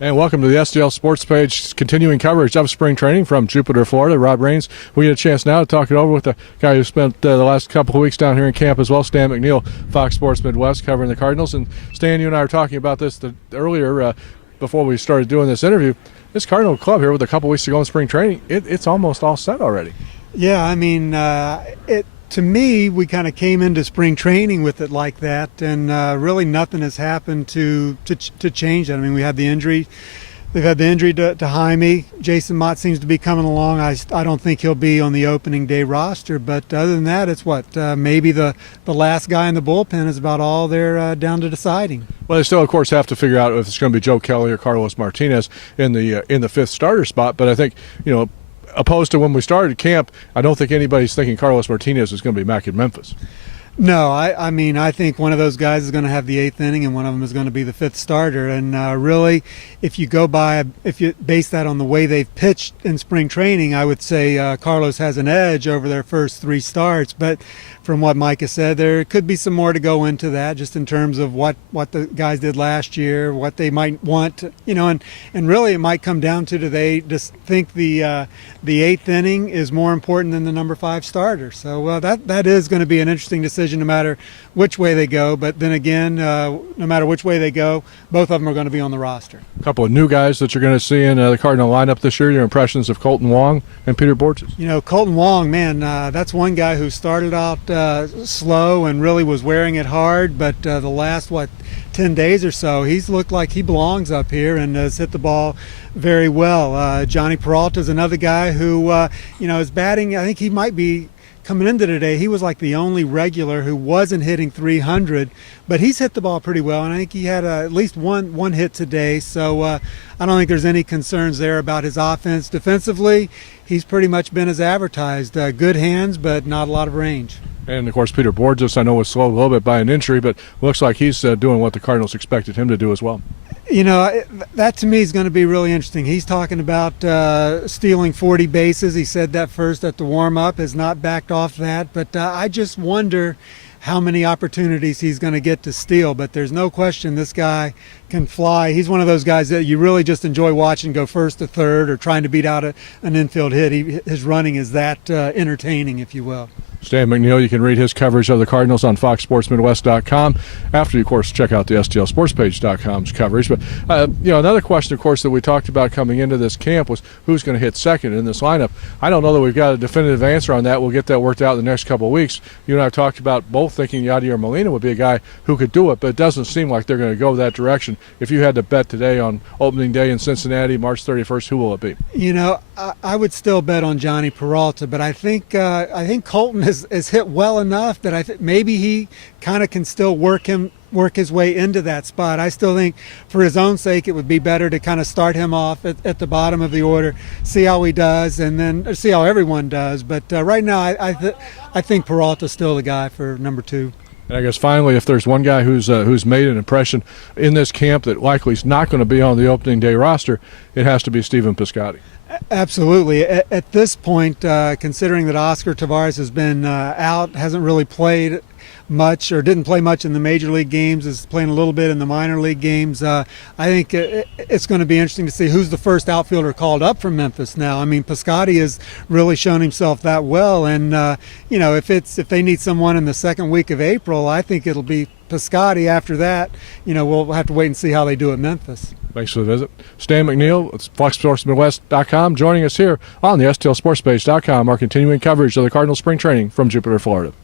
And welcome to the STL Sports Page, continuing coverage of spring training from Jupiter, Florida. Rob Raines, we get a chance now to talk it over with the guy who spent the last couple of weeks down here in camp as well, Stan McNeal, Fox Sports Midwest, covering the Cardinals. And Stan, you and I were talking about this earlier before we started doing this interview. This Cardinal club here with a couple weeks to go in spring training, it's almost all set already. Yeah, I mean, to me, we kind of came into spring training with it like that, and really nothing has happened to change that. I mean, we had the injury. They've had the injury to Jaime. Jason Mott seems to be coming along. I don't think he'll be on the opening day roster, but other than that, it's maybe the last guy in the bullpen is about all they're down to deciding. Well, they still, of course, have to figure out if it's going to be Joe Kelly or Carlos Martinez in the fifth starter spot. But I think, opposed to when we started camp, I don't think anybody's thinking Carlos Martinez is going to be back in Memphis. No, I mean, I think one of those guys is going to have the eighth inning and one of them is going to be the fifth starter. And really, if you base that on the way they've pitched in spring training, I would say Carlos has an edge over their first three starts. But from what Mike has said, there could be some more to go into that, just in terms of what the guys did last year, what they might want, and really it might come down to, do they just think the eighth inning is more important than the number 5 starter? So that is going to be an interesting decision no matter which way they go. But then again, no matter which way they go, both of them are going to be on the roster. A couple of new guys that you're going to see in the Cardinal lineup this year. Your impressions of Colton Wong and Peter Borges? Colton Wong, man, that's one guy who started out slow and really was wearing it hard, but the last 10 days or so, he's looked like he belongs up here and has hit the ball very well. Johnny Peralta is another guy who is batting. I think he might be coming into today. He was like the only regular who wasn't hitting 300, but he's hit the ball pretty well, and I think he had at least one hit today. So I don't think there's any concerns there about his offense. Defensively, he's pretty much been as advertised. Good hands, but not a lot of range. And, of course, Peter Borges, I know, was slowed a little bit by an injury, but looks like he's doing what the Cardinals expected him to do as well. That to me is going to be really interesting. He's talking about stealing 40 bases. He said that first at the warm-up, has not backed off that. But I just wonder how many opportunities he's going to get to steal. But there's no question this guy can fly. He's one of those guys that you really just enjoy watching go first to third or trying to beat out an infield hit. His running is that entertaining, if you will. Stan McNeal, you can read his coverage of the Cardinals on FoxSportsMidwest.com after you, of course, check out the StLSportsPage.com's coverage. But, another question, of course, that we talked about coming into this camp was who's going to hit second in this lineup. I don't know that we've got a definitive answer on that. We'll get that worked out in the next couple of weeks. You and I have talked about both thinking Yadier Molina would be a guy who could do it, but it doesn't seem like they're going to go that direction. If you had to bet today on opening day in Cincinnati, March 31st, who will it be? I would still bet on Johnny Peralta, but I think Colton is hit well enough that I think maybe he kind of can still work his way into that spot. I still think for his own sake it would be better to kind of start him off at the bottom of the order, see how he does, and then see how everyone does. But right now I think Peralta's still the guy for number 2. And I guess finally, if there's one guy who's made an impression in this camp that likely is not going to be on the opening day roster, it has to be Stephen Piscotty. Absolutely. At this point, considering that Oscar Taveras has been out, hasn't really played much or didn't play much in the major league games, is playing a little bit in the minor league games, I think it's going to be interesting to see who's the first outfielder called up from Memphis now. I mean, Piscotty has really shown himself that well, and if they need someone in the second week of April, I think it'll be Piscotty. After that, we'll have to wait and see how they do at Memphis. Thanks for the visit. Stan McNeal, it's FoxSportsMidwest.com, joining us here on the StLSportsPage.com, our continuing coverage of the Cardinals spring training from Jupiter, Florida.